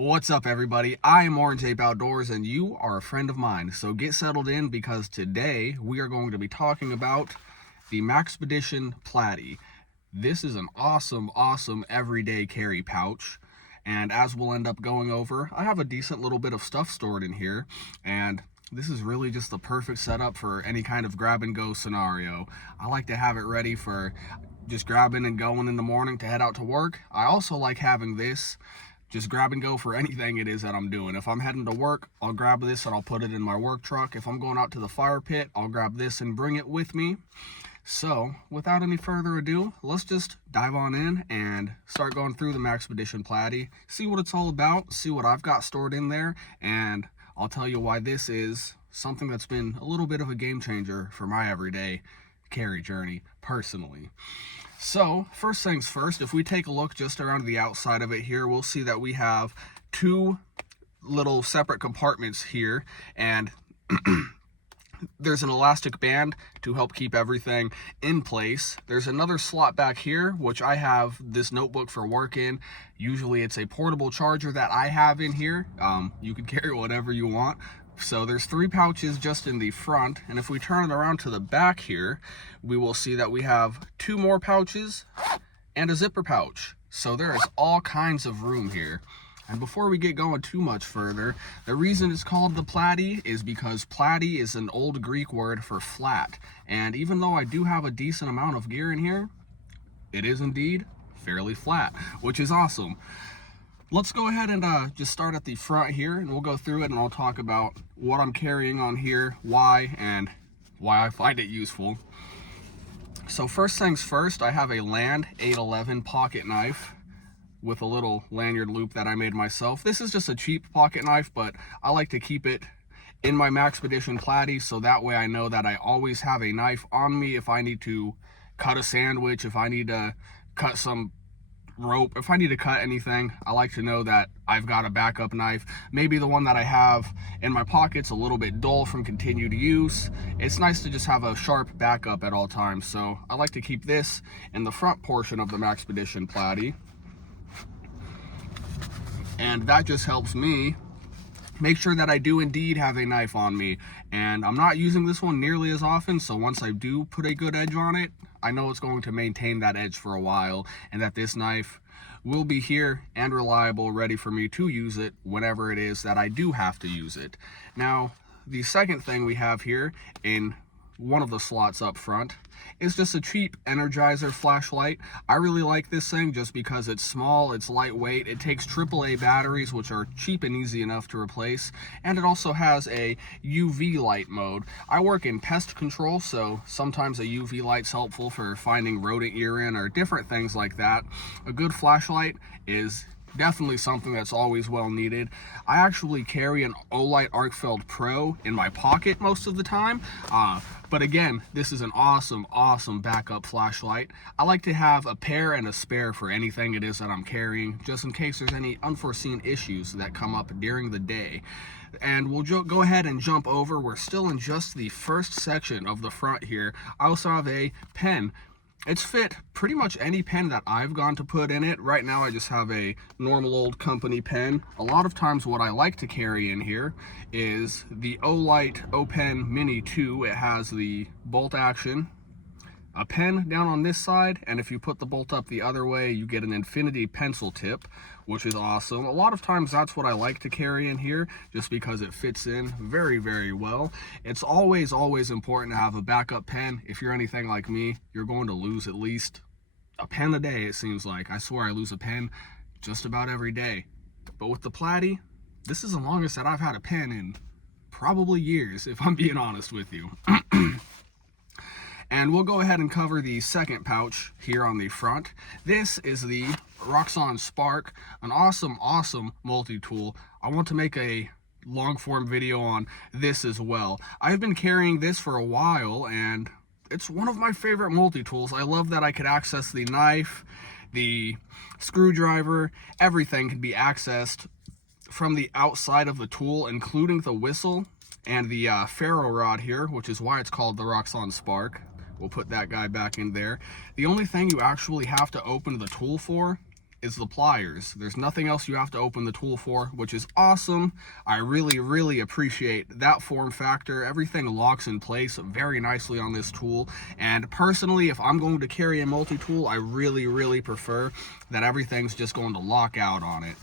What's up, everybody? I am Orange Ape Outdoors, and you are a friend of mine. So get settled in, because today we are going to be talking about the Maxpedition Platy. This is an awesome everyday carry pouch. And as we'll end up going over, I have a decent little bit of stuff stored in here, and this is really just the perfect setup for any kind of grab and go scenario. I like to have it ready for just grabbing and going in the morning to head out to work. I also like having this just grab and go for anything it is that I'm doing. If I'm heading to work, I'll grab this and I'll put it in my work truck. If I'm going out to the fire pit, I'll grab this and bring it with me. So without any further ado, let's just dive on in and start going through the Maxpedition Platy, see what it's all about, see what I've got stored in there, and I'll tell you why this is something that's been a little bit of a game changer for my everyday carry journey personally. So first things first, if we take a look just around the outside of it here, we'll see that we have two little separate compartments here, and there's an elastic band to help keep everything in place. There's another slot back here, which I have this notebook for work in. Usually it's a portable charger that I have in here. You can carry whatever you want. So there's 3 pouches just in the front, and if we turn it around to the back here, we will see that we have 2 more pouches and a zipper pouch. So there is all kinds of room here. And before we get going too much further, the reason it's called the Platy is because Platy is an old Greek word for flat. And even though I do have a decent amount of gear in here, it is indeed fairly flat, which is awesome. Let's go ahead and just start at the front here, and we'll go through it, and I'll talk about what I'm carrying on here, why, and why I find it useful. So first things first, I have a Land 811 pocket knife with a little lanyard loop that I made myself. This is just a cheap pocket knife, but I like to keep it in my Maxpedition Platy, so that way I know that I always have a knife on me if I need to cut a sandwich, if I need to cut some rope, if I need to cut anything. I like to know that I've got a backup knife. Maybe the one that I have in my pocket's a little bit dull from continued use. It's nice to just have a sharp backup at all times, so I like to keep this in the front portion of the Maxpedition Platy, and that just helps me make sure that I do indeed have a knife on me. And I'm not using this one nearly as often, so once I do put a good edge on it, I know it's going to maintain that edge for a while, and that this knife will be here and reliable, ready for me to use it whenever it is that I do have to use it. Now, the second thing we have here in one of the slots up front is just a cheap Energizer flashlight. I really like this thing just because it's small, it's lightweight, it takes AAA batteries, which are cheap and easy enough to replace, and it also has a UV light mode. I work in pest control, so sometimes a UV light's helpful for finding rodent urine or different things like that. A good flashlight is definitely something that's always well needed. I actually carry an Olight Arcfeld Pro in my pocket most of the time, but again, this is an awesome backup flashlight. I like to have a pair and a spare for anything it is that I'm carrying, just in case there's any unforeseen issues that come up during the day. And we'll go ahead and jump over. We're still in just the first section of the front here. I also have a pen. It's fit pretty much any pen that I've gone to put in it. Right now I just have a normal old company pen. A lot of times what I like to carry in here is the Olight O-Pen Mini 2. It has the bolt action, a pen down on this side, and if you put the bolt up the other way, you get an infinity pencil tip, which is awesome. A lot of times that's what I like to carry in here, just because it fits in very well. It's always important to have a backup pen. If you're anything like me, you're going to lose at least a pen a day, it seems like. I swear I lose a pen just about every day. But with the Platy, this is the longest that I've had a pen in probably years, if I'm being honest with you. And we'll go ahead and cover the second pouch here on the front. This is the Roxxon Spark, an awesome multi-tool. I want to make a long form video on this as well. I've been carrying this for a while, and it's one of my favorite multi-tools. I love that I could access the knife, the screwdriver, everything can be accessed from the outside of the tool, including the whistle and the ferro rod here, which is why it's called the Roxxon Spark. We'll put that guy back in there. The only thing you actually have to open the tool for is the pliers. There's nothing else you have to open the tool for, which is awesome. I really appreciate that form factor. Everything locks in place very nicely on this tool, and personally, if I'm going to carry a multi-tool, I really prefer that everything's just going to lock out on it.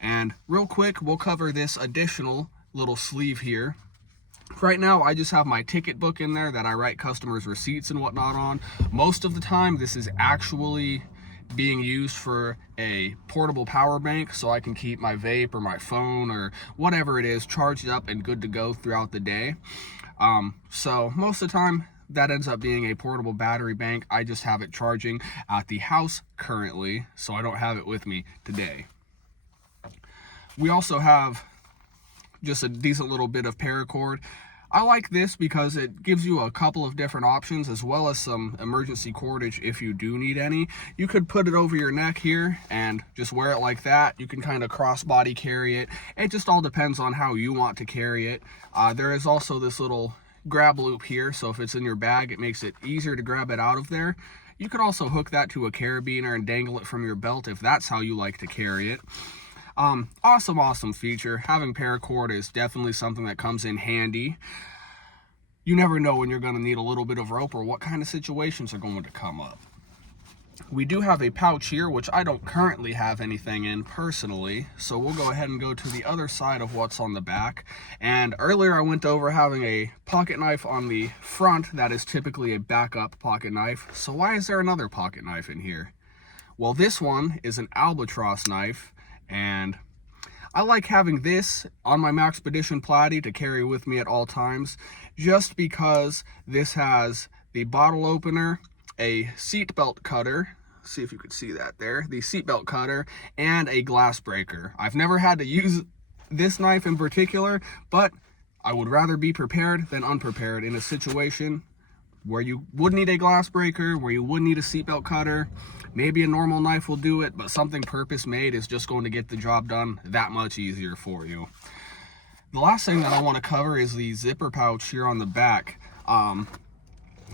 And real quick, we'll cover this additional little sleeve here. Right now, I just have my ticket book in there that I write customers' receipts and whatnot on. Most of the time, this is actually being used for a portable power bank, so I can keep my vape or my phone or whatever it is charged up and good to go throughout the day. So most of the time, that ends up being a portable battery bank. I just have it charging at the house currently, so I don't have it with me today. We also have just a decent little bit of paracord. I like this because it gives you a couple of different options, as well as some emergency cordage if you do need any. You could put it over your neck here and just wear it like that. You can kind of crossbody carry it. It just all depends on how you want to carry it. There is also this little grab loop here, so if it's in your bag, it makes it easier to grab it out of there. You could also hook that to a carabiner and dangle it from your belt if that's how you like to carry it. Awesome feature. Having paracord is definitely something that comes in handy. You never know when you're going to need a little bit of rope or what kind of situations are going to come up. We do have a pouch here, which I don't currently have anything in personally, so we'll go ahead and go to the other side of what's on the back. And earlier I went over having a pocket knife on the front that is typically a backup pocket knife. So why is there another pocket knife in here? Well, this one is an albatross knife, and I like having this on my Maxpedition Platy to carry with me at all times, just because this has the bottle opener, a seatbelt cutter, see if you could see that there, the seatbelt cutter, and a glass breaker. I've never had to use this knife in particular, but I would rather be prepared than unprepared in a situation where you would need a glass breaker, where you would need a seatbelt cutter. Maybe a normal knife will do it, but something purpose made is just going to get the job done that much easier for you. The last thing that I want to cover is the zipper pouch here on the back.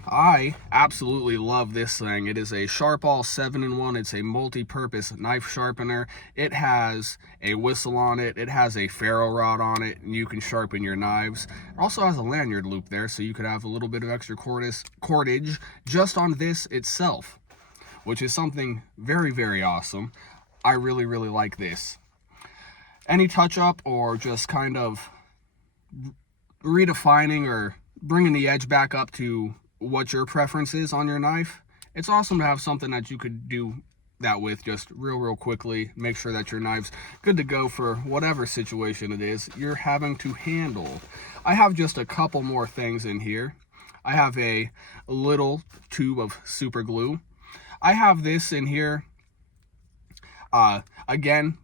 I absolutely love this thing. It is a Sharpall 7-in-1. It's a multi-purpose knife sharpener. It has a whistle on it. It has a ferro rod on it, and you can sharpen your knives. It also has a lanyard loop there, so you could have a little bit of extra cordage just on this itself, which is something very awesome. I really like this. Any touch up or just kind of redefining or bringing the edge back up to what your preference is on your knife, it's awesome to have something that you could do that with just real quickly. Make sure that your knife's good to go for whatever situation it is you're having to handle. I have just a couple more things in here. I have a little tube of super glue. I have this in here. Again,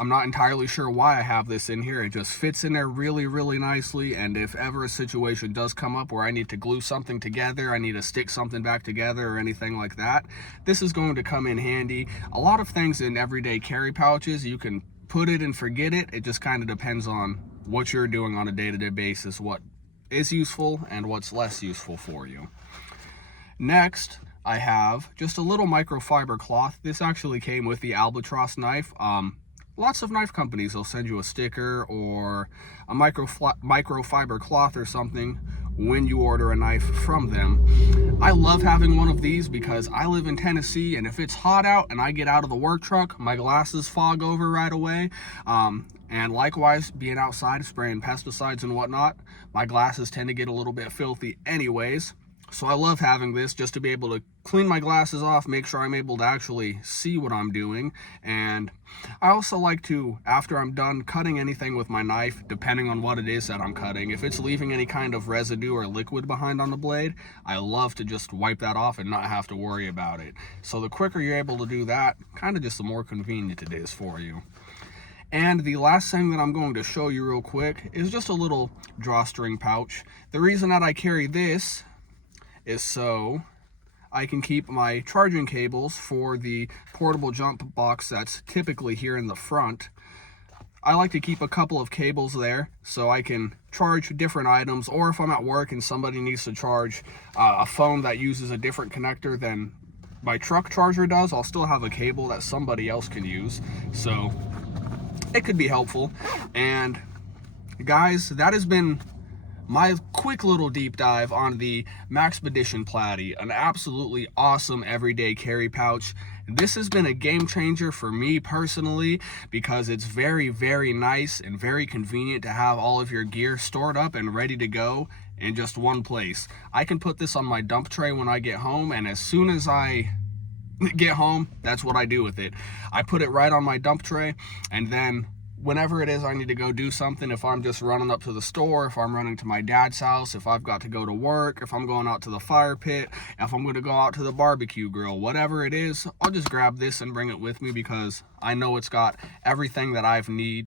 I'm not entirely sure why I have this in here. It just fits in there really nicely, and if ever a situation does come up where I need to glue something together, I need to stick something back together or anything like that, this is going to come in handy. A lot of things in everyday carry pouches, you can put it and forget it. It just kind of depends on what you're doing on a day-to-day basis, what is useful and what's less useful for you. Next, I have just a little microfiber cloth. This actually came with the albatross knife. Lots of knife companies will send you a sticker or a microfiber cloth or something when you order a knife from them. I love having one of these because I live in Tennessee, and if it's hot out and I get out of the work truck, my glasses fog over right away. And likewise, being outside spraying pesticides and whatnot, my glasses tend to get a little bit filthy anyways. So I love having this just to be able to clean my glasses off, make sure I'm able to actually see what I'm doing. And I also like to, after I'm done cutting anything with my knife, depending on what it is that I'm cutting, if it's leaving any kind of residue or liquid behind on the blade, I love to just wipe that off and not have to worry about it. So the quicker you're able to do that, kind of just the more convenient it is for you. And the last thing that I'm going to show you real quick is just a little drawstring pouch. The reason that I carry this is so I can keep my charging cables for the portable jump box that's typically here in the front. I like to keep a couple of cables there so I can charge different items, or if I'm at work and somebody needs to charge a phone that uses a different connector than my truck charger does, I'll still have a cable that somebody else can use. So it could be helpful. And guys, that has been my quick little deep dive on the Maxpedition Platy, an absolutely awesome everyday carry pouch. This has been a game changer for me personally because it's very, very nice and very convenient to have all of your gear stored up and ready to go in just one place. I can put this on my dump tray when I get home, and as soon as I get home, that's what I do with it. I put it right on my dump tray, and then whenever it is I need to go do something, if I'm just running up to the store, if I'm running to my dad's house, if I've got to go to work, if I'm going out to the fire pit, if I'm going to go out to the barbecue grill, whatever it is, I'll just grab this and bring it with me because I know it's got everything that I need